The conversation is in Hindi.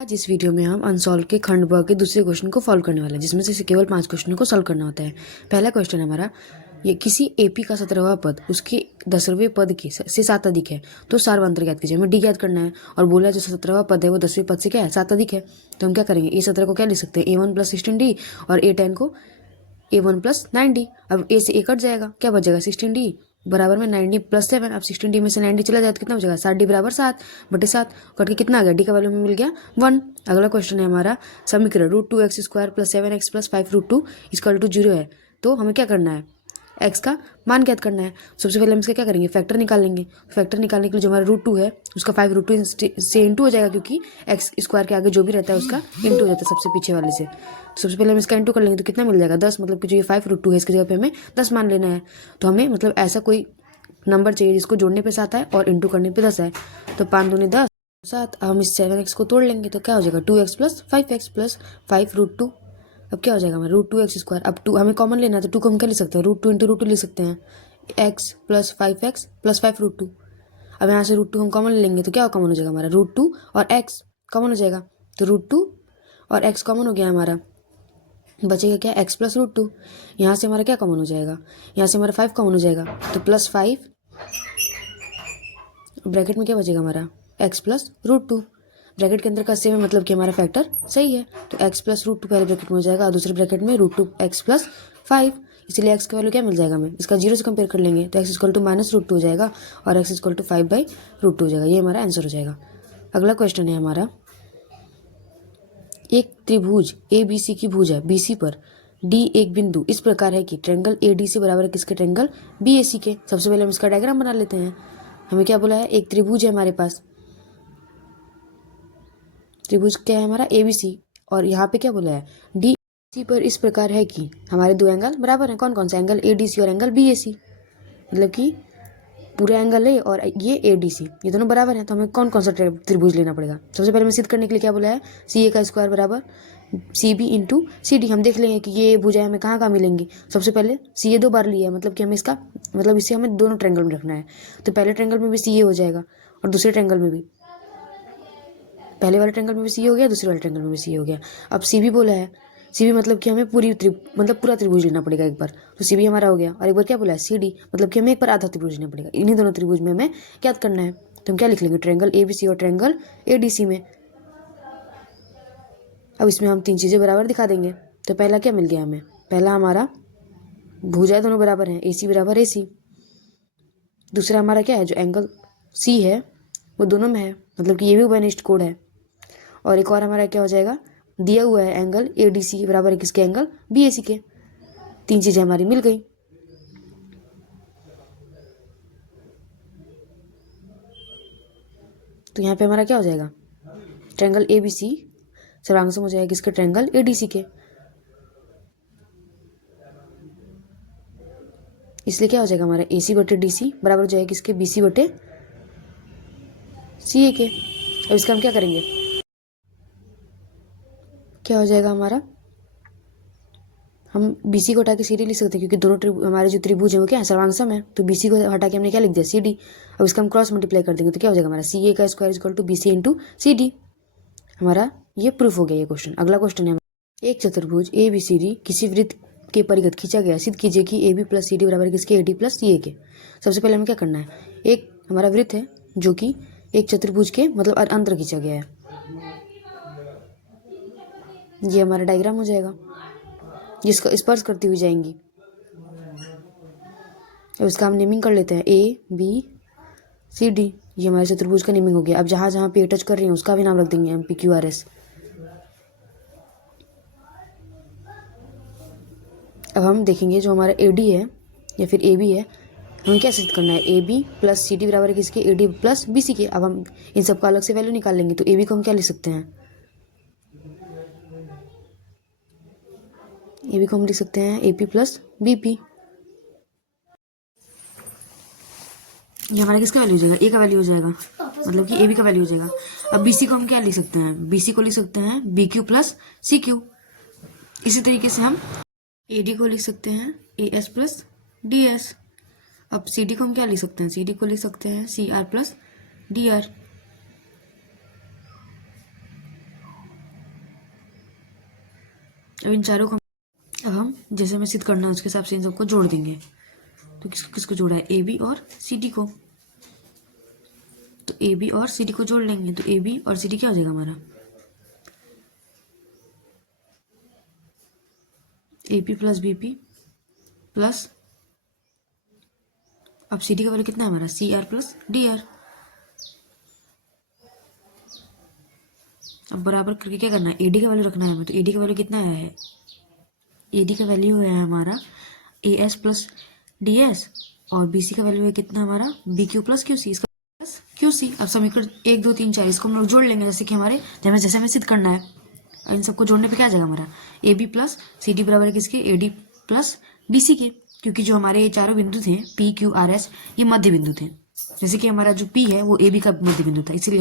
आज इस वीडियो में हम अनसॉल्व के खंड ब के दूसरे क्वेश्चन को सॉल्व करने वाले हैं, जिसमें से केवल 5 क्वेश्चनों को सॉल्व करना होता है। पहला क्वेश्चन हमारा, ये किसी एपी का 17वां पद उसके 10वें पद के से 7 अधिक है तो सार्वंतर ज्ञात कीजिए। हमें डी ज्ञात करना है और बोला जो 17वां पद है वो 10वें पद से क्या है, 7 अधिक है। तो हम क्या करेंगे, ए 17 को क्या लिख सकते हैं, A1 + 16D और A10 को A1 + 9D। अब ए से ए कट जाएगा, क्या बचेगा 16D बराबर में 9D + 7। अब 16D में से 9D चला जाए तो कितना बचेगा, 7D बराबर 7/7 कट के कितना आ गया, डी का वैल्यू में मिल गया 1। अगला क्वेश्चन है हमारा, समीकरण √2x² + 7x + 5√2 = 0 है। तो हमें क्या करना है, एक्स का मान ज्ञात करना है। सबसे पहले हम इसका क्या करेंगे, फैक्टर निकाल लेंगे। फैक्टर निकालने के लिए जो हमारा √2 है उसका 5√2 से इंटू हो जाएगा, क्योंकि एक्स स्क्वायर के आगे जो भी रहता है उसका इंटू हो जाता है सबसे पीछे वाले से। तो सबसे पहले हम इसका इंटू कर लेंगे तो कितना मिल जाएगा 10, मतलब कि जो ये 5√2 है इसकी जगह पे हमें 10 मान लेना है। तो हमें मतलब ऐसा कोई नंबर चाहिए जिसको जोड़ने पे 7 है और इंटू करने पे 10 है। तो 5 दूनी 10 7। अब हम इस 7x को तोड़ लेंगे तो क्या हो जाएगा, 2x + 5x + 5√2। अब क्या हो जाएगा हमारा √2x²। अब 2 हमें कॉमन लेना है तो 2 को हम क्या लिख सकते हैं, √2 × √2 लिख सकते हैं, x + 5x + 5√2। अब यहाँ से √2 हम कॉमन ले लेंगे तो क्या कॉमन हो जाएगा हमारा, √2 और x कॉमन हो जाएगा। तो √2 और x कॉमन हो गया हमारा, बचेगा क्या, x + √2। यहाँ से हमारा क्या कॉमन हो जाएगा, यहाँ से हमारा 5 कॉमन हो जाएगा तो +5 ब्रैकेट में क्या बचेगा हमारा, x + √2। ब्रैकेट के अंदर का सेम है, मतलब कि हमारा फैक्टर सही है। तो x + √2 पहले ब्रैकेट में हो जाएगा और दूसरे ब्रैकेट में √2x + 5। इसलिए x का वैल्यू क्या मिल जाएगा, हमें इसका 0 से कंपेयर कर लेंगे तो x = -√2 हो जाएगा और x = 5/√2 हो जाएगा। ये हमारा आंसर हो जाएगा। अगला क्वेश्चन है हमारा, एक त्रिभुज ABC की भुजा BC पर D एक बिंदु इस प्रकार है कि ट्रायंगल ADC बराबर है किसके, ट्रायंगल BAC के। सबसे पहले हम इसका डायग्राम बना लेते हैं। हमें क्या बोला है, एक त्रिभुज है हमारे पास, त्रिभुज क्या है हमारा ABC, और यहाँ पे क्या बोला है, DAC पर इस प्रकार है कि हमारे दो एंगल बराबर हैं। कौन कौन सा, एंगल ADC और एंगल BAC, मतलब कि पूरा एंगल A और ये ADC, ये दोनों बराबर हैं। तो हमें कौन कौन सा त्रिभुज लेना पड़ेगा। सबसे पहले हमें सिद्ध करने के लिए क्या बोला है, CA का स्क्वायर बराबर CB × CD। हम देख लेंगे कि ये भुजाएं हमें कहाँ कहाँ मिलेंगी। सबसे पहले CA 2 बार लिया है, मतलब कि हमें इसका मतलब इसे हमें दोनों ट्रायंगल में रखना है। तो पहले ट्रायंगल में भी CA हो जाएगा और दूसरे ट्रायंगल में भी, पहले वाले ट्रायंगल में भी CA हो गया, दूसरे वाले ट्रायंगल में भी CA हो गया। अब CB बोला है, CB मतलब कि हमें पूरा त्रिभुज लेना पड़ेगा एक बार। तो CB हमारा हो गया। और एक बार क्या बोला है CD, मतलब कि हमें एक बार आधा त्रिभुज लेना पड़ेगा। इन्हीं दोनों त्रिभुज में हमें ज्ञात करना है। तो हम क्या लिख लेंगे, ट्रायंगल ABC और ट्रायंगल ADC में। अब इसमें हम 3 चीज़ें बराबर दिखा देंगे। तो पहला क्या मिल गया हमें, पहला हमारा भुजा दोनों बराबर हैं, AC बराबर AC। दूसरा हमारा क्या है, जो एंगल C है वो दोनों में है, मतलब कि ये भी उभयनिष्ठ कोण है। और एक और हमारा क्या हो जाएगा, दिया हुआ है एंगल ADC बराबर है किसके, एंगल BAC के। 3 चीज़ें हमारी मिल गई। तो यहाँ पे हमारा क्या हो जाएगा, ट्रायंगल ABC सर्वांग हो जाएगा किसके, ट्रायंगल ADC के। इसलिए क्या हो जाएगा हमारा, AC/DC बराबर हो जाएगा किसके, BC/CA के। अब इसका हम क्या करेंगे, क्या हो जाएगा हमारा, हम BC को हटा के CD लिख सकते हैं, क्योंकि दोनों हमारे जो त्रिभुज है वो क्या है, सर्वांगसम है। तो BC को हटा के हमने क्या लिख दिया, CD। अब इसका हम क्रॉस मल्टीप्लाई कर देंगे तो क्या हो जाएगा हमारा, CA का स्क्वायर = BC × CD। हमारा ये प्रूफ हो गया ये क्वेश्चन। अगला क्वेश्चन है, एक चतुर्भुज ABCD किसी वृत्त के परिगत खींचा गया, सिद्ध कीजिए कि AB + CD बराबर किसके, AD + CA के। सबसे पहले हमें क्या करना है, एक हमारा वृत्त है जो कि एक चतुर्भुज के मतलब अंतर खींचा गया है। ये हमारा डायग्राम हो जाएगा, जिसका स्पर्श करती हुई जाएंगी। अब इसका हम नेमिंग कर लेते हैं, ABCD। ये हमारे चतुर्भुज का नेमिंग हो गया। अब जहाँ जहाँ पे टच कर रही हैं उसका भी नाम रख देंगे, MPQRS। अब हम देखेंगे जो हमारा AD है या फिर AB है, हमें क्या सिद्ध करना है, AB + CD बराबर है किसके, AD + BC के। अब हम इन सबका अलग से वैल्यू निकाल लेंगे। तो AB को हम क्या लिख सकते हैं, AB को हम लिख सकते हैं AP + BP। ये हमारा किसका वैल्यू हो जाएगा, A का वैल्यू हो जाएगा, मतलब कि AB का वैल्यू हो जाएगा। अब BC को हम क्या लिख सकते हैं, BC को लिख सकते हैं BQ + CQ। इसी तरीके से हम AD को लिख सकते हैं AS + DS। अब CD को हम क्या लिख सकते हैं, CD को लिख सकते हैं CR + DR। अब इन चारों को अब हम जैसे हमें सिद्ध करना है उसके हिसाब से इन सबको जोड़ देंगे। तो किसको किसको जोड़ा है, ए बी और सी डी को। तो ए बी और सी डी को जोड़ लेंगे, तो ए बी और सी डी क्या हो जाएगा हमारा, A P plus B P plus, अब सी डी का वैल्यू कितना है हमारा, C R plus D R. अब बराबर करके क्या करना है, ए डी का वैल्यू रखना है हमें। तो ए डी का वैल्यू कितना आया है, ए डी का वैल्यू है हमारा A S plus D S, और बी सी का वैल्यू है कितना हमारा, B Q plus Q C. इसका प्लस क्यू सी। अब समीकरण 1 2 3 4 इसको हम लोग जोड़ लेंगे, जैसे कि हमारे जैसे हमें सिद्ध करना है। इन सबको जोड़ने पे क्या आ जाएगा हमारा, A B plus C D बराबर है किसके, A D plus B C के। क्योंकि जो हमारे ये चारों बिंदु थे पी क्यू आर एस, ये मध्य बिंदु थे। जैसे कि हमारा जो पी है वो ए बी का मध्य बिंदु था, इसीलिए